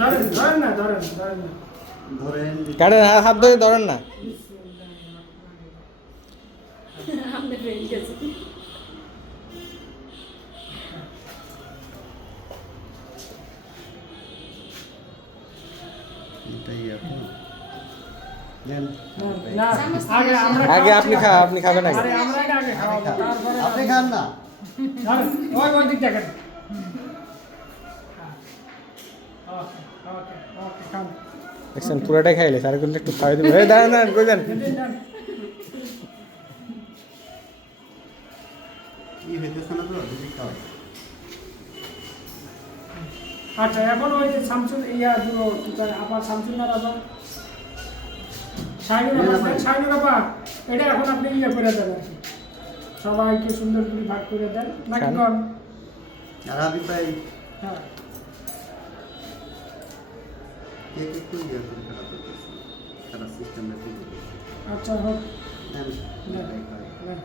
ধরেন ধরেন না ধরেন ধরেন না ধরেন কাটেন, হাত ধরে ধরেন না। আমাদের ফ্রেন্ড গেছে। এটাই আপনি দেন না আগে আমরা আগে আপনি আপনি খাবেন আগে। আরে আমরা এটা আগে খাওয়াবো তারপরে আপনি খান না ধরেন ওই দিক দেখেন ওকে ওকে ওকে খান দেখছেন পুরোটাই খাইলে স্যার কিন্তু একটু খাওয়াই দেবো। এই দাঁড়ান দাঁড়ান কই যান? দেন দেন কি হইতেছে না তো যদি খাওয়াই আচ্ছা এখন ওই যে শামসুল ইয়া দুটো আবার শামসুল না আবার শাইনুর আপা এটা এখন আপনি ইয়ে করে দেন আর কি সবাইকে সুন্দর করে ভাগ করে দেন নাকি খান। কম আর আমি পাই হ্যাঁ কেক একটু ইয়ে করে খারাপ করতেছি খারাপ সিস্টেমটা ঠিক আচ্ছা হোক নেন নেন। এটাই খাই নেন